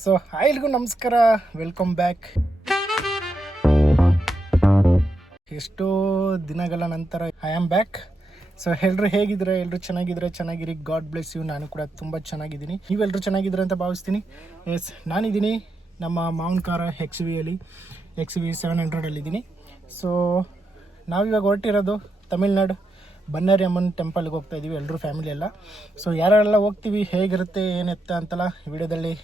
So hi ಎಲ್ರಿಗೂ ನಮಸ್ಕಾರ, welcome back. ಎಷ್ಟೋ ದಿನಗಳ ನಂತರ ಐ ಆಮ್ ಬ್ಯಾಕ್. ಸೊ ಎಲ್ಲರೂ ಹೇಗಿದ್ರೆ, ಎಲ್ಲರೂ ಚೆನ್ನಾಗಿರಿ. God bless you. ನಾನು ಕೂಡ ತುಂಬ ಚೆನ್ನಾಗಿದ್ದೀನಿ. ನೀವೆಲ್ಲರೂ ಚೆನ್ನಾಗಿದ್ರೆ ಅಂತ ಭಾವಿಸ್ತೀನಿ. ಎಸ್, ನಾನಿದ್ದೀನಿ ನಮ್ಮ ಮಾವನ ಕಾರ XV 700 ಸೊ ನಾವಿವಾಗ ಹೊರಟಿರೋದು ತಮಿಳ್ನಾಡು ಬನ್ನಾರಿ ಅಮ್ಮನ ಟೆಂಪಲ್ಗೆ ಹೋಗ್ತಾ ಇದ್ದೀವಿ, ಎಲ್ಲರೂ ಫ್ಯಾಮಿಲಿ ಎಲ್ಲ. ಸೊ ಯಾರೆಲ್ಲ ಹೋಗ್ತೀವಿ, ಹೇಗಿರುತ್ತೆ ಏನೆತ್ತ ಅಂತೆಲ್ಲ ವಿಡಿಯೋದಲ್ಲಿ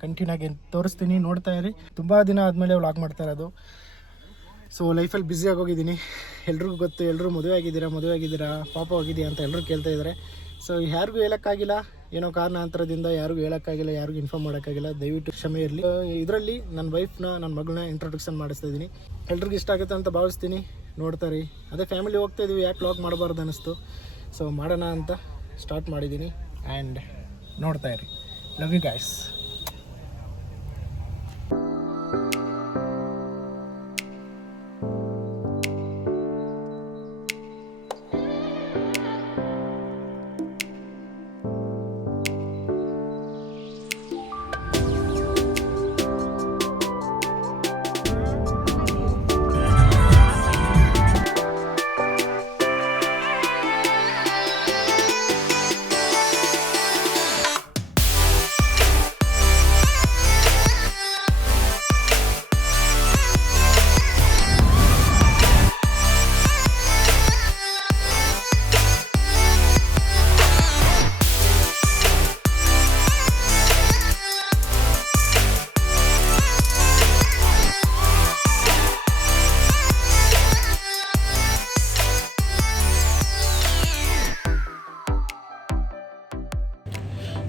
ಕಂಟಿನ್ಯೂ ಆಗಿ ತೋರಿಸ್ತೀನಿ, ನೋಡ್ತಾ ಇರಿ. ತುಂಬ ದಿನ ಆದಮೇಲೆ ವ್ಲಾಗ್ ಮಾಡ್ತಾ ಇರೋದು. ಸೊ ಲೈಫಲ್ಲಿ ಬ್ಯುಸಿಯಾಗಿ ಹೋಗಿದ್ದೀನಿ. ಎಲ್ರಿಗೂ ಗೊತ್ತು, ಎಲ್ಲರೂ ಮದುವೆ ಆಗಿದ್ದೀರಾ, ಪಾಪ ಹೋಗಿದ್ದೀಯಾ ಅಂತ ಎಲ್ಲರೂ ಕೇಳ್ತಾ ಇದ್ದಾರೆ. ಸೊ ಯಾರಿಗೂ ಹೇಳೋಕ್ಕಾಗಿಲ್ಲ, ಏನೋ ಕಾರಣಾಂತರದಿಂದ ಯಾರಿಗೂ ಹೇಳೋಕ್ಕಾಗಿಲ್ಲ, ಯಾರಿಗೂ ಇನ್ಫಾರ್ಮ್ ಮಾಡೋಕ್ಕಾಗಿಲ್ಲ. ದಯವಿಟ್ಟು ಕ್ಷಮೆ ಇರಲಿ. ಇದರಲ್ಲಿ ನನ್ನ ವೈಫ್ನ, ನನ್ನ ಮಗಳನ್ನ ಇಂಟ್ರೊಡಕ್ಷನ್ ಮಾಡಿಸ್ತಾ ಇದ್ದೀನಿ. ಎಲ್ರಿಗೂ ಇಷ್ಟ ಆಗುತ್ತೆ ಅಂತ ಭಾವಿಸ್ತೀನಿ. ನೋಡ್ತಾ ರೀ. ಅದೇ ಫ್ಯಾಮಿಲಿ ಹೋಗ್ತಾ ಇದ್ದೀವಿ, ಯಾಕೆ ವ್ಲಾಗ್ ಮಾಡಬಾರ್ದು ಅನ್ನಿಸ್ತು. ಸೊ ಮಾಡೋಣ ಅಂತ ಸ್ಟಾರ್ಟ್ ಮಾಡಿದ್ದೀನಿ. ಆ್ಯಂಡ್ ನೋಡ್ತಾ ಇರಿ. Love you guys.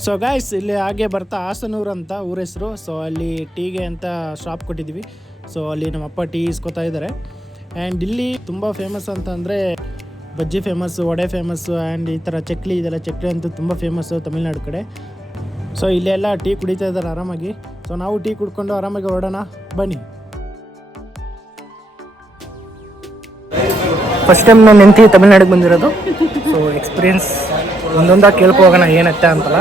So guys, ಇಲ್ಲಿ ಹಾಗೆ ಬರ್ತಾ ಹಾಸನೂರು ಅಂತ ಊರ ಹೆಸರು. ಸೊ ಅಲ್ಲಿ ಟೀಗೆ ಅಂತ ಶಾಪ್ ಕೊಟ್ಟಿದ್ದೀವಿ. ಸೊ ಅಲ್ಲಿ ನಮ್ಮಪ್ಪ ಟೀ ಇಸ್ಕೊತಾ ಇದ್ದಾರೆ. ಆ್ಯಂಡ್ ಇಲ್ಲಿ ತುಂಬ ಫೇಮಸ್ ಅಂತ ಅಂದರೆ ಬಜ್ಜಿ ಫೇಮಸ್ಸು, ವಡೆ ಫೇಮಸ್ಸು, ಆ್ಯಂಡ್ ಈ ಥರ ಚಕ್ಲಿ ಅಂತೂ ತುಂಬ ಫೇಮಸ್ಸು ತಮಿಳ್ನಾಡು ಕಡೆ. ಸೊ ಇಲ್ಲೆಲ್ಲ ಟೀ ಕುಡಿತಾ ಇದ್ದಾರೆ ಆರಾಮಾಗಿ. ಸೊ ನಾವು ಟೀ ಕುಡ್ಕೊಂಡು ಆರಾಮಾಗಿ ಹೊರಡೋಣ, ಬನ್ನಿ. ಫಸ್ಟ್ ಟೈಮ್ ನಾನು ನಿಂತು ತಮಿಳ್ನಾಡಿಗೆ ಬಂದಿರೋದು. ಸೊ ಎಕ್ಸ್ಪೀರಿಯನ್ಸ್ ಒಂದೊಂದಾಗಿ ಕೇಳ್ಕೊ ಹೋಗೋಣ ಏನತ್ತ ಅಂತಲ್ಲ.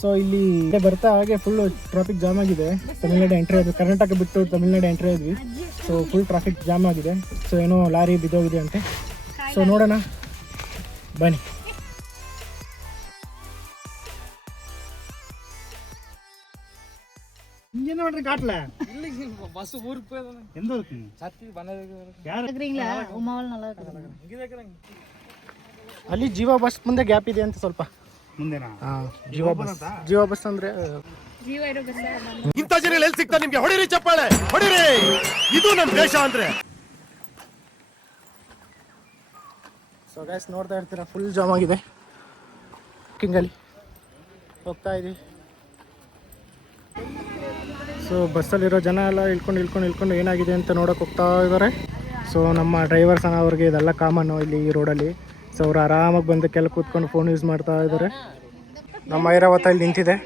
ಸೊ ಇಲ್ಲಿ ಬರ್ತಾ ಹಾಗೆ ಫುಲ್ ಟ್ರಾಫಿಕ್ ಜಾಮ್ ಆಗಿದೆ. ತಮಿಳ್ನಾಡು ಎಂಟ್ರಿ ಆದ್ವಿ, ಕರ್ನಾಟಕ ಬಿಟ್ಟು ತಮಿಳ್ನಾಡು ಎಂಟ್ರಿ ಆದ್ವಿ. ಸೊ ಫುಲ್ ಟ್ರಾಫಿಕ್ ಜಾಮ್ ಆಗಿದೆ. ಸೊ ಏನೋ ಲಾರಿ ಬಿದ್ದೋಗಿದೆ ಅಂತೆ. ಸೊ ನೋಡೋಣ, ಬನ್ನಿ. இங்க என்ன காட்டல இல்ல பஸ் ஊருக்கு போய் எந்த ஊருக்கு சத்தி பண்ணது யார் இருக்கீங்களா உமாவல் நல்லா இருக்கு இங்க இருக்கறங்க ಅಲ್ಲಿ ಜೀವ ಬಸ್ ಮುಂದೆ ಗ್ಯಾಪ್ ಇದೆ ಅಂತ ಸ್ವಲ್ಪ ಮುಂದೆನಾ ಜೀವ ಬಸ್ ಅಂದ್ರೆ ಜೀವ ಇರೋ ಬಸ್ ಇಂತ ಜನ ಎಲ್ಲಿ ಸಿಗ್ತಾ ನಿಮಗೆ ಹೊಡಿರಿ ಚಪ್ಪಾಳೆ ಹೊಡಿರಿ ಇದು ನಮ್ಮ ದೇಶ ಅಂದ್ರೆ ಸೊ ಗೈಸ್ ನೋಡ್ತಾ ಇರ್ತೀರಾ ಫುಲ್ ಜಾಮ್ ಆಗಿದೆ ಕಿಂಗಲ್ಲಿ ಹೋಗ್ತಾ ಇದೀವಿ ಸೊ ಬಸ್ಸಲ್ಲಿರೋ ಜನ ಎಲ್ಲ ಇಳ್ಕೊಂಡು ಏನಾಗಿದೆ ಅಂತ ನೋಡೋಕೆ ಹೋಗ್ತಾ ಇದ್ದಾರೆ ಸೊ ನಮ್ಮ ಡ್ರೈವರ್ಸ್ ಅವ್ರಿಗೆ ಇದೆಲ್ಲ ಕಾಮನ್ನು ಇಲ್ಲಿ ಈ ರೋಡಲ್ಲಿ ಸೊ ಅವ್ರು ಆರಾಮಾಗಿ ಬಂದು ಕೆಲ ಕೂತ್ಕೊಂಡು ಫೋನ್ ಯೂಸ್ ಮಾಡ್ತಾ ಇದ್ದಾರೆ ನಮ್ಮ ಐರಾವತ ಇಲ್ಲಿ ನಿಂತಿದೆ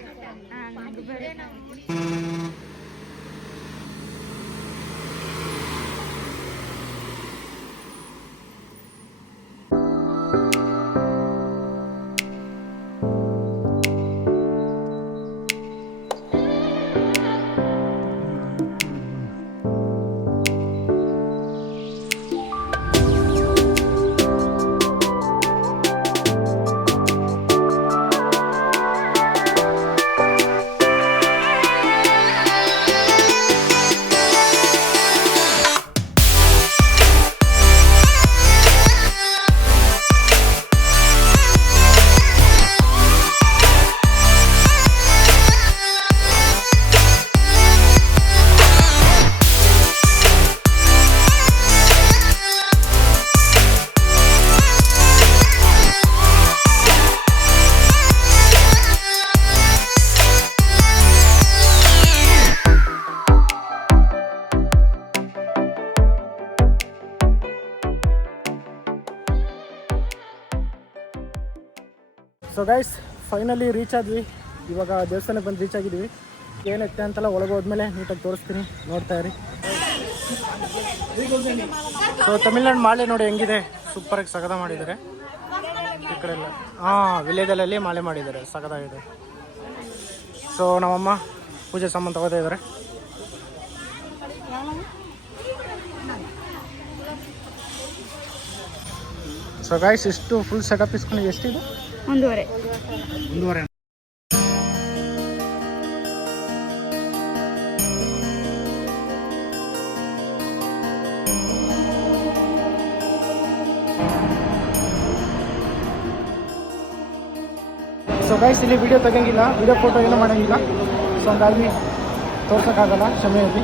ಸೊ ಗೈಸ್ ಫೈನಲಿ ರೀಚ್ ಆದ್ವಿ. ಇವಾಗ ದೇವಸ್ಥಾನಕ್ಕೆ ಬಂದು ರೀಚ್ ಆಗಿದ್ವಿ. ಏನೈತೆ ಅಂತೆಲ್ಲ ಒಳಗೆ ಹೋದ್ಮೇಲೆ ನೀಟಾಗಿ ತೋರಿಸ್ತೀನಿ, ನೋಡ್ತಾ ಇರಿ. ಸೊ ತಮಿಳ್ನಾಡು ಮಾಲೆ ನೋಡಿ ಹೆಂಗಿದೆ, ಸೂಪರಾಗಿ ಸಗದ ಮಾಡಿದ್ದಾರೆ ಈ ಕಡೆ ಎಲ್ಲ. ವಿಲೇಜಲ್ಲಿ ಮಾಲೆ ಮಾಡಿದ್ದಾರೆ, ಸಗದಾಗಿದೆ. ಸೊ ನಮ್ಮಮ್ಮ ಪೂಜೆ ಸಾಮಾನು ತಗೋತಾ ಇದ್ದಾರೆ. ಸೊ ಗೈಸ್ ಇಷ್ಟು ಫುಲ್ ಸೆಟಪ್ ಇಸ್ಕೊಂಡು ಎಷ್ಟಿದೆ? 1.5. ಸೊ ಗೈಸ್ ಇಲ್ಲಿ ವಿಡಿಯೋ ತೆಗಂಗಿಲ್ಲ, ವಿಡಿಯೋ ಫೋಟೋ ಏನೂ ಮಾಡೋಂಗಿಲ್ಲ. ಸೊ ಹಂಗಾಗಿ ತೋರ್ಸೋಕ್ಕಾಗಲ್ಲ, ಕ್ಷಮೆ ಇರಲಿ.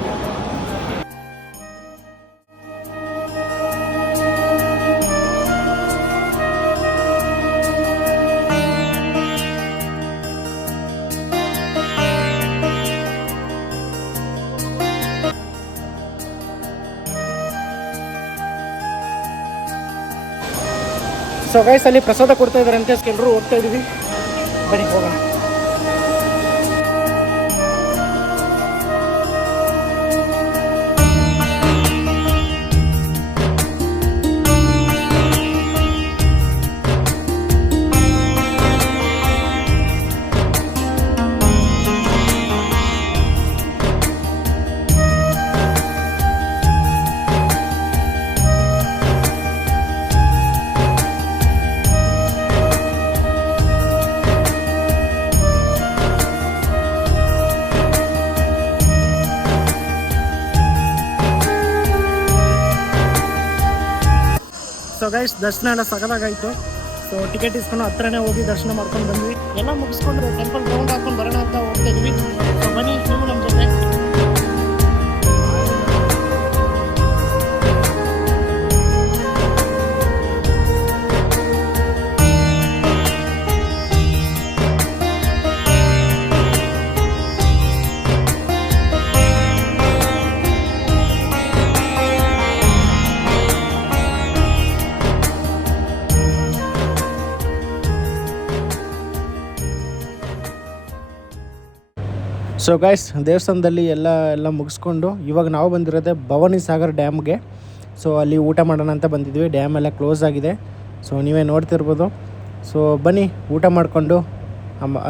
ಸೊ ಗೈಸ್ ಅಲ್ಲಿ ಪ್ರಸಾದ ಕೊಡ್ತಾ ಇದ್ದಾರೆ ಅಂತ ಎಲ್ಲರೂ ಹೋಗ್ತಾ ಇದೀವಿ. ಬನ್ನಿ ಹೋಗೋಣ. ಸೊ ಗೈಸ್ ದರ್ಶನ ಎಲ್ಲ ಸಗದಾಗಾಯಿತು. ಸೊ ಟಿಕೆಟ್ ಇಸ್ಕೊಂಡು ಹತ್ರನೇ ಹೋಗಿ ದರ್ಶನ ಮಾಡ್ಕೊಂಡು ಬಂದ್ವಿ. ಎಲ್ಲ ಮುಗಿಸ್ಕೊಂಡು ಟೆಂಪಲ್ ರೌಂಡ್ ಹಾಕೊಂಡು ಬರೋಣ ಅಂತ ಹೋಗ್ತಾ ಇದ್ವಿ. ಸೊ ಬನ್ನಿ ನೀವು ನಮ್ಮ ಜೊತೆ. ಸೊ ಗೈಸ್ ದೇವಸ್ಥಾನದಲ್ಲಿ ಎಲ್ಲ ಮುಗಿಸ್ಕೊಂಡು ಇವಾಗ ನಾವು ಬಂದಿರೋದೆ ಭವಾನಿ ಸಾಗರ್ ಡ್ಯಾಮ್ಗೆ. ಸೊ ಅಲ್ಲಿ ಊಟ ಮಾಡೋಣ ಅಂತ ಬಂದಿದ್ವಿ. ಡ್ಯಾಮ್ ಎಲ್ಲ ಕ್ಲೋಸ್ ಆಗಿದೆ, ಸೊ ನೀವೇ ನೋಡ್ತಿರ್ಬೋದು. ಸೊ ಬನ್ನಿ ಊಟ ಮಾಡಿಕೊಂಡು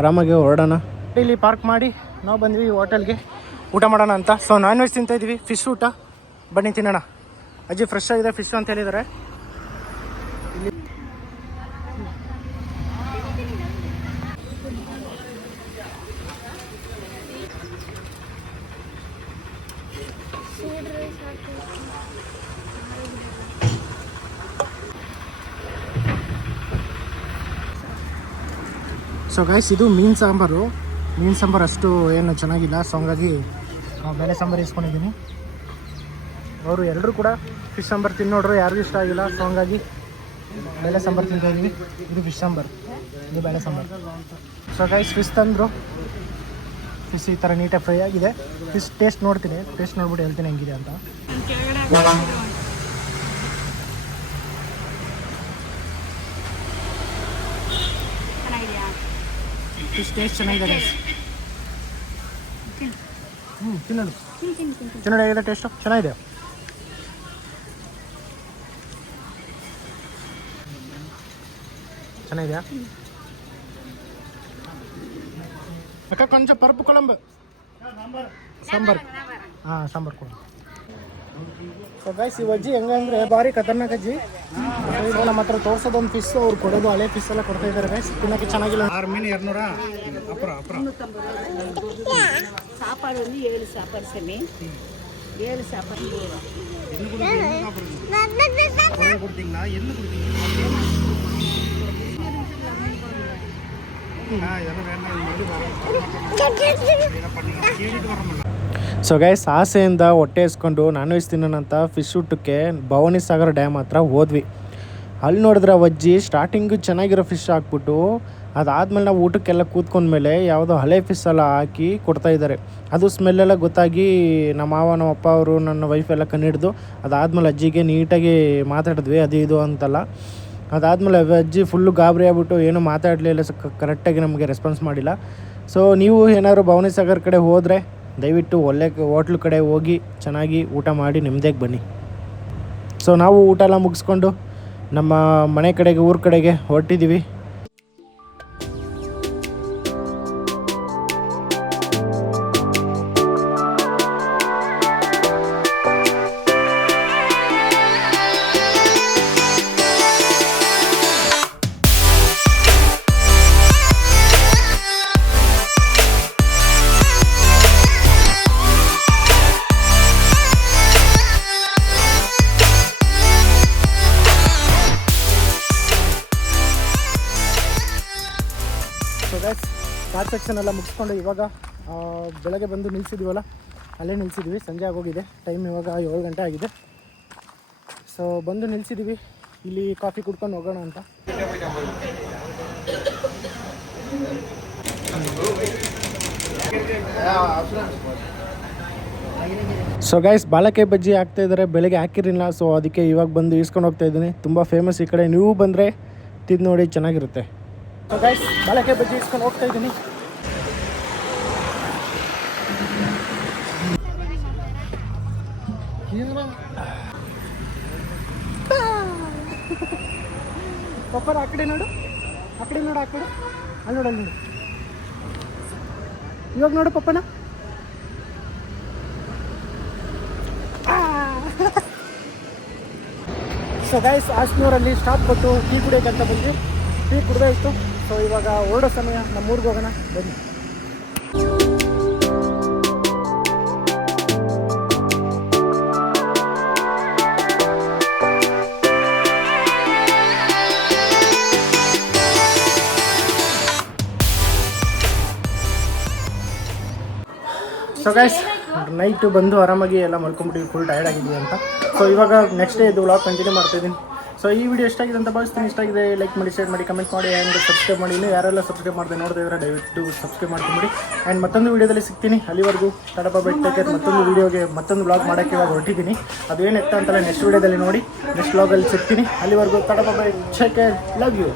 ಆರಾಮಾಗಿ ಹೊರಡೋಣ. ಇಲ್ಲಿ ಪಾರ್ಕ್ ಮಾಡಿ ನಾವು ಬಂದ್ವಿ ಹೋಟೆಲ್ಗೆ ಊಟ ಮಾಡೋಣ ಅಂತ. ಸೊ ನಾನ್ ವೆಜ್ ತಿಂತಾಯಿದ್ವಿ, ಫಿಶ್ ಊಟ. ಬನ್ನಿ ತಿನ್ನೋಣ. ಅಜ್ಜಿ ಫ್ರೆಶ್ ಆಗಿದೆ ಫಿಶ್ ಅಂತ ಹೇಳಿದ್ದಾರೆ. ಇಲ್ಲಿ ಸೊ ಗೈಸ್ ಇದು ಮೀನು ಸಾಂಬಾರು ಅಷ್ಟು ಏನು ಚೆನ್ನಾಗಿಲ್ಲ. ಸೊ ಹಂಗಾಗಿ ನಾವು ಬೇಳೆ ಸಾಂಬಾರು ಇಸ್ಕೊಂಡಿದ್ದೀನಿ. ಅವರು ಎಲ್ಲರೂ ಕೂಡ ಫಿಶ್ ಸಾಂಬಾರು ತಿನ್ನೋಡ್ರು, ಯಾರಿಗೂ ಇಷ್ಟ ಆಗಿಲ್ಲ. ಸೊ ಹಂಗಾಗಿ ಬೇಳೆ ಸಾಂಬಾರು ತಿಂತಾಯಿದ್ವಿ. ಇದು ಫಿಶ್ ಸಾಂಬಾರು, ಇದು ಬೇಳೆ ಸಾಂಬಾರು. ಸೊ ಗೈಸ್ ಫಿಶ್ ತಂದರು. ಫಿಶ್ ಈ ಥರ ನೀಟಾಗಿ ಫ್ರೈ ಆಗಿದೆ. ಫಿಶ್ ಟೇಸ್ಟ್ ನೋಡ್ತೀನಿ, ಟೇಸ್ಟ್ ನೋಡ್ಬಿಟ್ಟು ಹೇಳ್ತೀನಿ ಹೆಂಗಿದೆ ಅಂತ. ಫಿಶ್ ಟೇಸ್ಟ್ ಚೆನ್ನಾಗಿದೆ. ತಿನ್ನೋದು ಚೆನ್ನಾಗಿದೆ, ಟೇಸ್ಟು ಚೆನ್ನಾಗಿದೆ. ಚೆನ್ನಾಗಿದೆಯಾ ಅಕ್ಕ? ಕೊಂಚ ಪರ್ಪು ಕೊಳಂಬು ಸಾಂಬಾರು. ಸಾಂಬಾರು ಕೊಡು. ಸೊ ಗೈಸ್ ಈ ಅಜ್ಜಿ ಹೆಂಗಂದ್ರೆ ಭಾರಿ ಖತರ್ನಾಕ್ ಅಜ್ಜಿ. ನಮ್ಮ ಹತ್ರ ತೋರ್ಸೋದೊಂದು ಫಿಶ್ ಅವ್ರು ಕೊಡೋದು ಹಳೆ ಫಿಶ್ ಎಲ್ಲ ಕೊಡ್ತಾ ಇದ್ದಾರೆ ಗೈಸ್. ತಿನ್ನೋಕ್ಕೆ ಚೆನ್ನಾಗಿಲ್ಲ. 6 ಮೀನು 200 அப்புறம் சாப்பாடு வந்து 7 சாப்பாடு சாமி. 7 சாப்பாடு கொடுத்தீங்களா? என்ன கொடுத்தீங்க? ಸೊ ಗೈಸ್ ಆಸೆಯಿಂದ ಹೊಟ್ಟೆ ಇಸ್ಕೊಂಡು ನಾನ್ ವೆಜ್ ತಿನ್ನೋಣಂತ ಫಿಶ್ ಊಟಕ್ಕೆ ಭವಾನಿ ಸಾಗರ್ ಡ್ಯಾಮ್ ಹತ್ರ ಹೋದ್ವಿ. ಅಲ್ಲಿ ನೋಡಿದ್ರೆ ಅಜ್ಜಿ ಸ್ಟಾರ್ಟಿಂಗು ಚೆನ್ನಾಗಿರೋ ಫಿಶ್ ಹಾಕ್ಬಿಟ್ಟು ಅದಾದಮೇಲೆ ನಾವು ಊಟಕ್ಕೆಲ್ಲ ಕೂತ್ಕೊಂಡ್ಮೇಲೆ ಯಾವುದೋ ಹಳೆ ಫಿಶ್ ಎಲ್ಲ ಹಾಕಿ ಕೊಡ್ತಾಯಿದ್ದಾರೆ. ಅದು ಸ್ಮೆಲ್ಲೆಲ್ಲ ಗೊತ್ತಾಗಿ ನಮ್ಮ ಮಾವ ನಮ್ಮ ಅಪ್ಪ ಅವರು ನನ್ನ ವೈಫ್ ಎಲ್ಲ ಕಣ್ಣಿಡ್ದು ಅದಾದಮೇಲೆ ಅಜ್ಜಿಗೆ ನೀಟಾಗಿ ಮಾತಾಡಿದ್ವಿ ಅದು ಇದು ಅಂತಲ್ಲ. ಅದಾದಮೇಲೆ ಅಜ್ಜಿ ಫುಲ್ಲು ಗಾಬರಿ ಆಗ್ಬಿಟ್ಟು ಏನೂ ಮಾತಾಡಲಿಲ್ಲ, ಕರೆಕ್ಟಾಗಿ ನಮಗೆ ರೆಸ್ಪಾನ್ಸ್ ಮಾಡಿಲ್ಲ. ಸೊ ನೀವು ಏನಾದ್ರು ಭವಾನಿ ಸಾಗರ್ ಕಡೆ ಹೋದರೆ ದಯವಿಟ್ಟು ಒಳ್ಳೆ ಹೋಟ್ಲು ಕಡೆ ಹೋಗಿ ಚೆನ್ನಾಗಿ ಊಟ ಮಾಡಿ ನೆಮ್ಮದಿಯಾಗಿ ಬನ್ನಿ. ಸೊ ನಾವು ಊಟ ಎಲ್ಲ ಮುಗಿಸ್ಕೊಂಡು ನಮ್ಮ ಮನೆ ಕಡೆಗೆ ಊರ ಕಡೆಗೆ ಹೊರಟಿದ್ದೀವಿ. ಸೊ ಗೈಸ್ ಕಾರ್ ಸೆಕ್ಷನ್ ಎಲ್ಲ ಮುಗಿಸ್ಕೊಂಡು ಇವಾಗ ಬೆಳಗ್ಗೆ ಬಂದು ನಿಲ್ಸಿದ್ದೀವಲ್ಲ ಅಲ್ಲೇ ನಿಲ್ಸಿದ್ವಿ. ಸಂಜೆ ಆಗೋಗಿದೆ, ಟೈಮ್ ಇವಾಗ 7 ಗಂಟೆ ಆಗಿದೆ. ಸೊ ಬಂದು ನಿಲ್ಸಿದ್ದೀವಿ, ಇಲ್ಲಿ ಕಾಫಿ ಕುಡ್ಕೊಂಡು ಹೋಗೋಣ ಅಂತ. ಸೊ ಗೈಸ್ ಬಾಲಕಾಯಿ ಬಜ್ಜಿ ಹಾಕ್ತಾ ಇದ್ದಾರೆ, ಬೆಳಗ್ಗೆ ಹಾಕಿರಲಿಲ್ಲ. ಸೊ ಅದಕ್ಕೆ ಇವಾಗ ಬಂದು ಈಸ್ಕೊಂಡು ಹೋಗ್ತಾ ಇದ್ದೀನಿ. ತುಂಬ ಫೇಮಸ್ ಈ ಕಡೆ, ನೀವು ಬಂದರೆ ತಿಂದು ನೋಡಿ, ಚೆನ್ನಾಗಿರುತ್ತೆ. ಸೊ ಗೈಸ್ ಬಾಲಕಾಯಿ ಬಜ್ಜಿ ಇಸ್ಕೊಂಡು ಹೋಗ್ತಾ ಇದ್ದೀನಿ. ಪಪ್ಪರ ಆ ಕಡೆ ನೋಡು, ಆ ಕಡೆ ನೋಡು, ಆ ಕಡೆ ಅಲ್ಲಿ ನೋಡು, ಅಲ್ಲಿ ನೋಡು. ಇವಾಗ ನೋಡು ಪಪ್ಪನ. ಸೊ ಗೈಸ್ ಆಶ್ನೂರಲ್ಲಿ ಸ್ಟಾಪ್ ಕೊಟ್ಟು ಟೀ ಕುಡಿಯೋಕ್ಕಂತ ಬಂದ್ವಿ. ಟೀ ಕುಡ್ದೇ ಇತ್ತು. ಸೊ ಇವಾಗ ಹೊರಡೋ ಸಮಯ, ನಮ್ಮೂರಿಗೆ ಹೋಗೋಣ ಬನ್ನಿ. ಸೊ ಗೈಸ್ ನೈಟು ಬಂದು ಆರಾಮಾಗಿ ಎಲ್ಲ ಮಲ್ಕೊಂಬಿಟ್ಟು ಫುಲ್ ಟೈರ್ಡ್ ಆಗಿದ್ವಿ ಅಂತ. ಸೊ ಇವಾಗ ನೆಕ್ಸ್ಟ್ ಡೇ ಇದು ವ್ಲಾಗ್ ಕಂಟಿನ್ಯೂ ಮಾಡ್ತಾಯಿದ್ದೀನಿ. ಸೊ ಈ ವಿಡಿಯೋ ಇಷ್ಟ ಆಗಿದೆ ಅಂತ ಭಾವಿಸ್ತೀನಿ. ಇಷ್ಟ ಆಗಿದೆ ಲೈಕ್ ಮಾಡಿ, ಶೇರ್ ಮಾಡಿ, ಕಮೆಂಟ್ ಮಾಡಿ, ಆ್ಯಂಡ್ ಸಬ್ಸ್ಕ್ರೈಬ್ ಮಾಡಿ. ಇನ್ನೂ ಯಾರೆಲ್ಲ ಸಬ್ಸ್ಕ್ರೈಬ್ ಮಾಡದೆ ನೋಡ್ತಾ ಇದ್ದಾರೆ ದಯವಿಟ್ಟು ಸಬ್ಸ್ಕ್ರೈಬ್ ಮಾಡ್ಕೊಂಬಿಡಿ. ಆ್ಯಂಡ್ ಮತ್ತೊಂದು ವೀಡಿಯೋದಲ್ಲಿ ಸಿಗ್ತೀನಿ. ಅಲ್ಲಿವರೆಗೂ tata bye bye, take care. ಮತ್ತೊಂದು ವೀಡಿಯೋಗೆ ಮತ್ತೊಂದು ವ್ಲಾಗ್ ಮಾಡೋಕ್ಕೆ ಇವಾಗ ಹೊರಟಿದ್ದೀನಿ. ಅದೇನು ಎತ್ತ ಅಂತಲ್ಲ ನೆಕ್ಸ್ಟ್ ವೀಡಿಯೋದಲ್ಲಿ ನೋಡಿ, ನೆಕ್ಸ್ಟ್ ವ್ಲಾಗಲ್ಲಿ ಸಿಗ್ತೀನಿ. ಅಲ್ಲಿವರೆಗೂ tata bye bye, take care, love you.